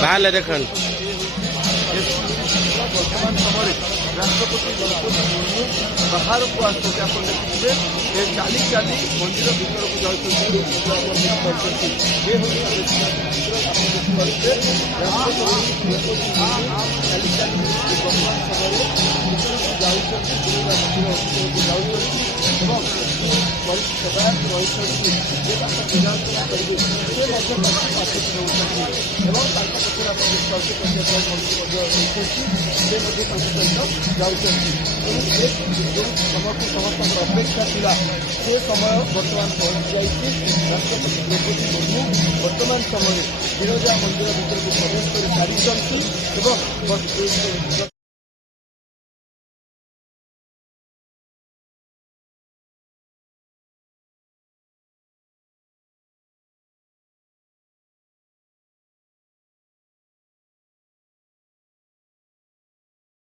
ବାହାରିଲେ ଦେଖନ୍ତୁ ବର୍ତ୍ତମାନ ସମୟରେ ରାଷ୍ଟ୍ରପତି ଦ୍ରୌପଦୀ ମୁର୍ମୁ ବାହାରକୁ ଆସୁଛନ୍ତି। ଆପଣ ଦେଖିଥିବେ ଏ ଚାଲି ଚାଲି ମନ୍ଦିର ଭିତରକୁ ଯାଉଛନ୍ତି। ଏ ହେଉଛି ରାଷ୍ଟ୍ରପତି ଦ୍ରୌପଦୀ ମୁର୍ମୁ ଚାଲି ଚାଲି ବର୍ତ୍ତମାନ ସମୟରେ ଭିତରକୁ ଯାଉଛନ୍ତି। ମନ୍ଦିର ଭିତରକୁ ଯାଉଛନ୍ତି ଏବଂ ସେବାୟତ ରହିଛନ୍ତି ଯେ ତାଙ୍କ ପୂଜାର୍ଚ୍ଚନା କରିବେ ସେ ମଧ୍ୟ ତାଙ୍କୁ ପାଖକୁ ନେଉଛନ୍ତି ଏବଂ ତାଙ୍କ ପଛରେ ଆପଣ ଦେଖିପାରୁଛନ୍ତି ମନ୍ତ୍ରୀ ମଧ୍ୟ ରହିଛନ୍ତି ସେ ମଧ୍ୟ ତାଙ୍କ ସହିତ ଯାଉଛନ୍ତି। ଏବଂ ଏ ଯେଉଁ ସମୟକୁ ସମସ୍ତଙ୍କର ଅପେକ୍ଷା ଥିଲା ସେ ସମୟ ବର୍ତ୍ତମାନ ପହଞ୍ଚି ଯାଇଛି। ରାଷ୍ଟ୍ରପତି ଦ୍ରୌପଦୀ ମୁର୍ମୁ ବର୍ତ୍ତମାନ ସମୟରେ ବିରଜା ମନ୍ଦିର ଭିତରକୁ ପ୍ରବେଶ କରି ସାରିଛନ୍ତି ଏବଂ